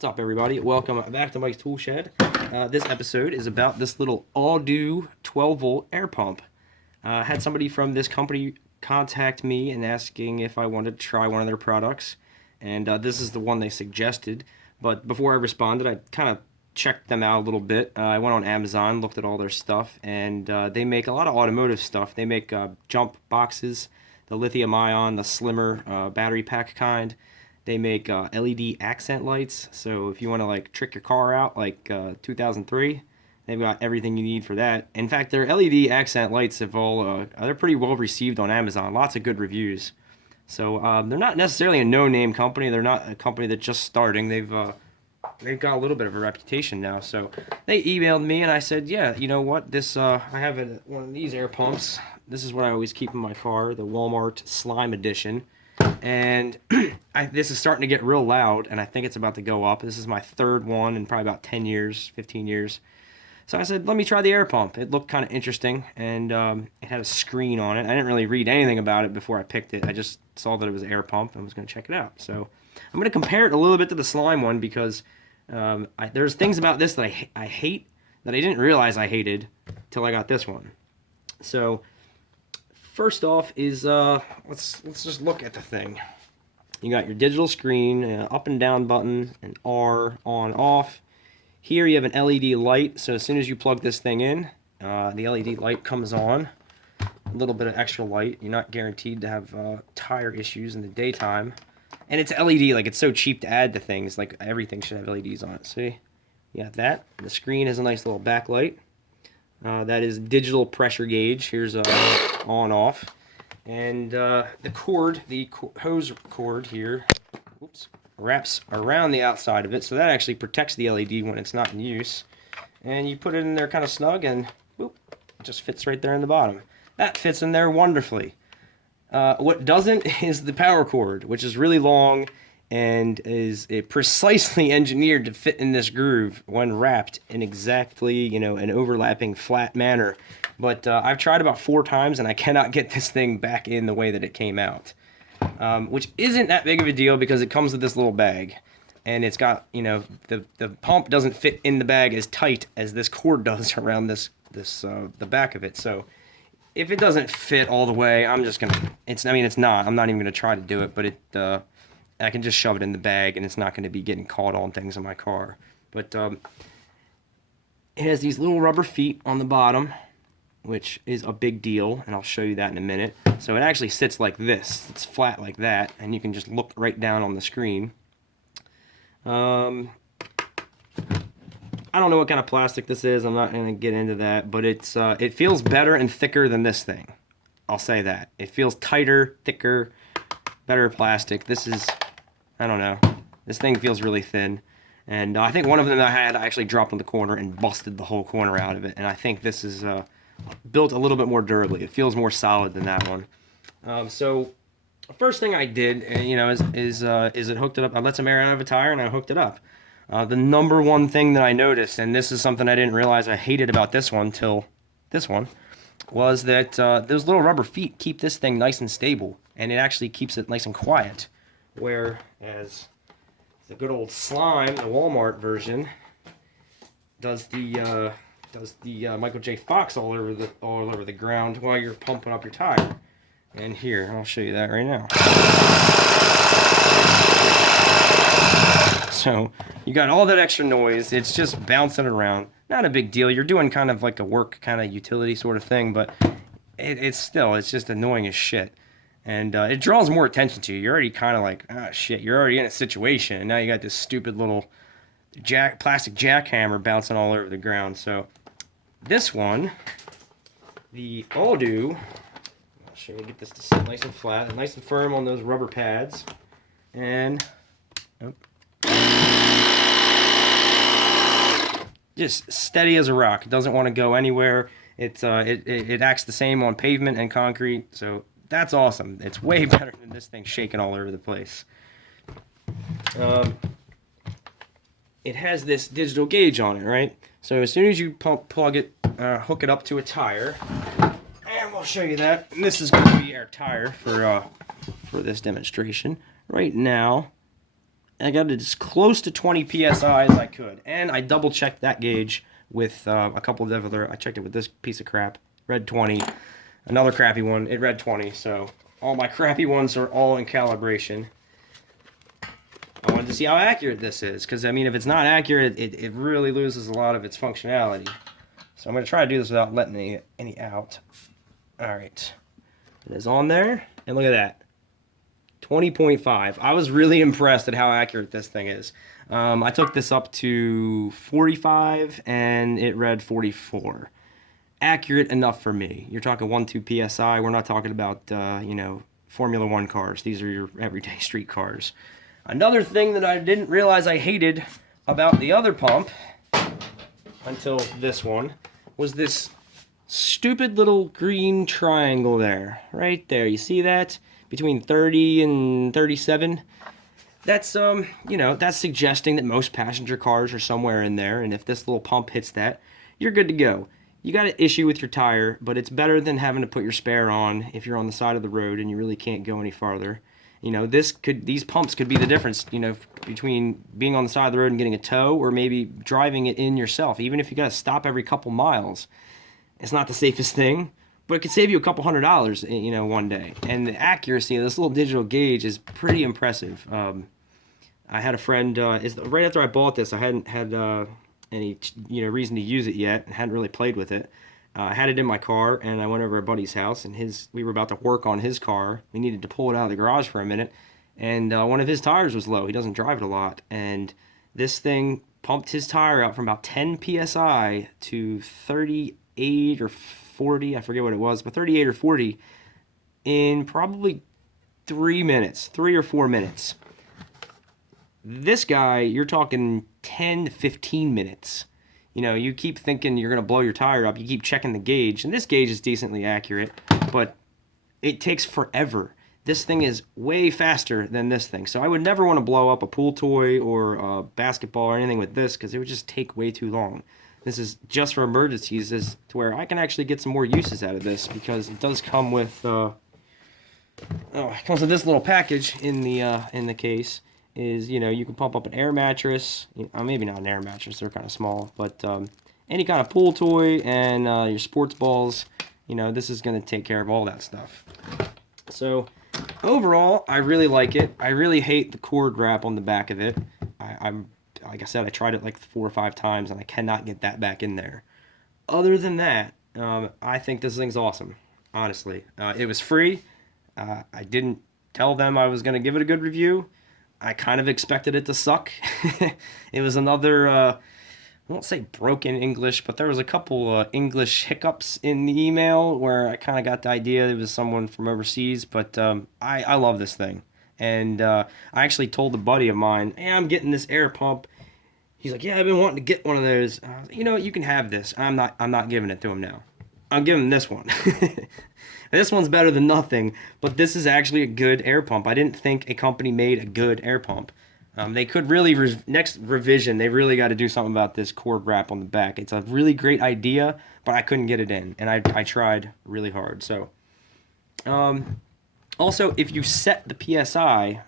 What's up, everybody? Welcome back to Mike's Tool Shed. This episode is about this little Audew 12-volt air pump. I had somebody from this company contact me and asking if I wanted to try one of their products, and this is the one they suggested. But before I responded, I kind of checked them out a little bit. I went on Amazon, looked at all their stuff, and they make a lot of automotive stuff. They make jump boxes, the lithium-ion, the slimmer battery pack kind. They make LED accent lights, so if you want to like trick your car out like 2003, they've got everything you need for that. In fact, their LED accent lights have all they're pretty well received on Amazon. Lots of good reviews. So they're not necessarily a no-name company. They're not a company that's just starting. They've got a little bit of a reputation now. So they emailed me and I said, yeah, you know what? This I have one of these air pumps. This is what I always keep in my car, the Walmart Slime Edition. And this is starting to get real loud, and I think it's about to go up. This is my third one in probably about 10 years, 15 years. So I said, let me try the air pump. It looked kind of interesting, and it had a screen on it. I didn't really read anything about it before I picked it. I just saw that it was an air pump and was going to check it out. So I'm going to compare it a little bit to the slime one because there's things about this that I hate that I didn't realize I hated till I got this one. So first off is let's just look at the thing. You got your digital screen, up and down button, an R on off. Here you have an LED light, so as soon as you plug this thing in, the LED light comes on. A little bit of extra light. You're not guaranteed to have tire issues in the daytime. And it's LED, like it's so cheap to add to things, like everything should have LEDs on it. See? You got that. The screen has a nice little backlight. That is digital pressure gauge. Here's a on-off. And the cord, the hose cord here, wraps around the outside of it, so that actually protects the LED when it's not in use. And you put it in there kind of snug, and boop, it just fits right there in the bottom. That fits in there wonderfully. What doesn't is the power cord, which is really long and is precisely engineered to fit in this groove when wrapped in exactly, an overlapping flat manner. But I've tried about 4 times and I cannot get this thing back in the way that it came out. Which isn't that big of a deal because it comes with this little bag. And it's got, the pump doesn't fit in the bag as tight as this cord does around the back of it. So if it doesn't fit all the way, I'm just gonna, it's not. I'm not even gonna try to do it, but I can just shove it in the bag and it's not going to be getting caught on things in my car. But it has these little rubber feet on the bottom, which is a big deal, and I'll show you that in a minute. So it actually sits like this. It's flat like that, and you can just look right down on the screen. I don't know what kind of plastic this is. I'm not going to get into that, but it feels better and thicker than this thing. I'll say that. It feels tighter, thicker, better plastic. This is, I don't know. This thing feels really thin. And I think one of them I had actually dropped on the corner and busted the whole corner out of it. And I think this is built a little bit more durably. It feels more solid than that one. So the first thing I did, is it hooked it up. I let some air out of a tire and I hooked it up. The number one thing that I noticed, and this is something I didn't realize I hated about this one till this one, was that those little rubber feet keep this thing nice and stable. And it actually keeps it nice and quiet. Whereas the good old slime, the Walmart version, does the Michael J. Fox all over the ground while you're pumping up your tire. And here, I'll show you that right now. So you got all that extra noise. It's just bouncing around. Not a big deal. You're doing kind of like a work kind of utility sort of thing, but it's just annoying as shit. And it draws more attention to you. You're already kind of like, shit, you're already in a situation. And now you got this stupid little plastic jackhammer bouncing all over the ground. So this one, the Audew, I'll show you, get this to sit nice and flat and nice and firm on those rubber pads. And just steady as a rock. It doesn't want to go anywhere. It acts the same on pavement and concrete. So that's awesome. It's way better than this thing shaking all over the place. It has this digital gauge on it, right? So as soon as you plug it, hook it up to a tire, and we'll show you that. And this is going to be our tire for this demonstration. Right now, I got it as close to 20 psi as I could, and I double checked that gauge with a couple of other. I checked it with this piece of crap, read 20. Another crappy one, it read 20. So all my crappy ones are all in calibration. I wanted to see how accurate this is, because I mean, if it's not accurate, it really loses a lot of its functionality. So I'm going to try to do this without letting any out. Alright, it is on there, and look at that, 20.5. I was really impressed at how accurate this thing is. I took this up to 45, and it read 44. Accurate enough for me. You're talking 1-2 psi. We're not talking about, you know, Formula 1 cars. These are your everyday street cars. Another thing that I didn't realize I hated about the other pump, until this one, was this stupid little green triangle there. Right there. You see that? Between 30 and 37. That's, you know, that's suggesting that most passenger cars are somewhere in there, and if this little pump hits that, you're good to go. You got an issue with your tire, but it's better than having to put your spare on if you're on the side of the road and you really can't go any farther. You know, these pumps could be the difference, you know, between being on the side of the road and getting a tow, or maybe driving it in yourself. Even if you got to stop every couple miles, it's not the safest thing, but it could save you a couple $100, you know, one day. And the accuracy of this little digital gauge is pretty impressive. I had a friend, right after I bought this, I hadn't had any, you know, reason to use it yet, and hadn't really played with it. I had it in my car, and I went over to a buddy's house, and we were about to work on his car. We needed to pull it out of the garage for a minute, and one of his tires was low. He doesn't drive it a lot, and this thing pumped his tire out from about 10 psi to 38 or 40, I forget what it was, but 38 or 40 in probably 3 or 4 minutes. This guy, you're talking 10 to 15 minutes. You know, you keep thinking you're going to blow your tire up. You keep checking the gauge, and this gauge is decently accurate, but it takes forever. This thing is way faster than this thing. So I would never want to blow up a pool toy or a basketball or anything with this, because it would just take way too long. This is just for emergencies, to where I can actually get some more uses out of this, because it does come with it comes with this little package in the case. Is, you know, you can pump up an air mattress, maybe not an air mattress, they're kind of small, but any kind of pool toy and your sports balls. You know, this is going to take care of all that stuff. So overall, I really like it. I really hate the cord wrap on the back of it. I'm like I said, I tried it like 4 or 5 times, and I cannot get that back in there. Other than that, I think this thing's awesome, honestly. It was free. I didn't tell them I was going to give it a good review. I kind of expected it to suck. It was another, I won't say broken English, but there was a couple English hiccups in the email where I kind of got the idea it was someone from overseas, but I love this thing. And I actually told a buddy of mine, hey, I'm getting this air pump. He's like, yeah, I've been wanting to get one of those. You know, you can have this. I'm not giving it to him now. I'm giving him this one. This one's better than nothing, but this is actually a good air pump. I didn't think a company made a good air pump. They could really, next revision, they really got to do something about this cord wrap on the back. It's a really great idea, but I couldn't get it in, and I tried really hard. So, also, if you set the PSI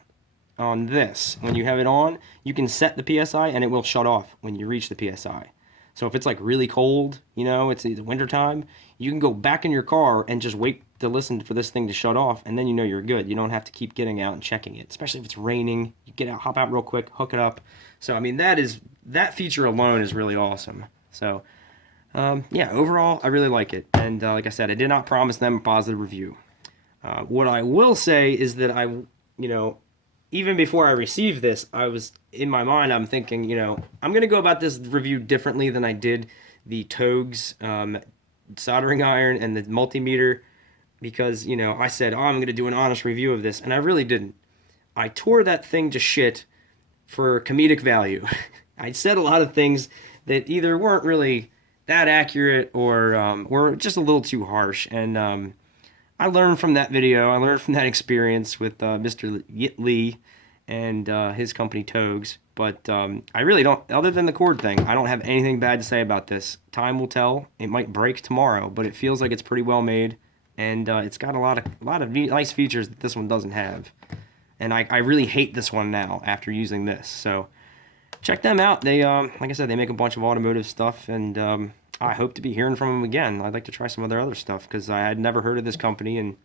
on this, when you have it on, you can set the PSI, and it will shut off when you reach the PSI. So if it's like really cold, you know, it's the winter time, you can go back in your car and just wait to listen for this thing to shut off, and then you know you're good. You don't have to keep getting out and checking it, especially if it's raining. You get out, hop out real quick, hook it up. So I mean, that feature alone is really awesome. So yeah, overall, I really like it. And like I said, I did not promise them a positive review. What I will say is that you know, even before I received this, I was, in my mind, I'm thinking, you know, I'm going to go about this review differently than I did the Togs soldering iron and the multimeter, because, you know, I said, oh, I'm going to do an honest review of this, and I really didn't. I tore that thing to shit for comedic value. I said a lot of things that either weren't really that accurate or were just a little too harsh, and I learned from that video. I learned from that experience with Mr. Yit Lee and his company Togs. But I really don't, other than the cord thing, I don't have anything bad to say about this. Time will tell. It might break tomorrow, but it feels like it's pretty well made, and it's got a lot of nice features that this one doesn't have. and I really hate this one now after using this. So check them out. They, like I said, they make a bunch of automotive stuff, and I hope to be hearing from them again. I'd like to try some of their other stuff because I had never heard of this company, and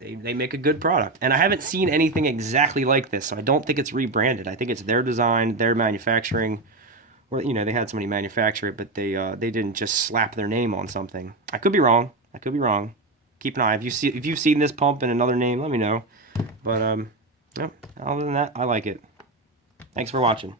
they make a good product. And I haven't seen anything exactly like this, so I don't think it's rebranded. I think it's their design, their manufacturing, or they had somebody manufacture it, but they didn't just slap their name on something. I could be wrong. Keep an eye. If you've seen this pump and another name, let me know. But other than that, I like it. Thanks for watching.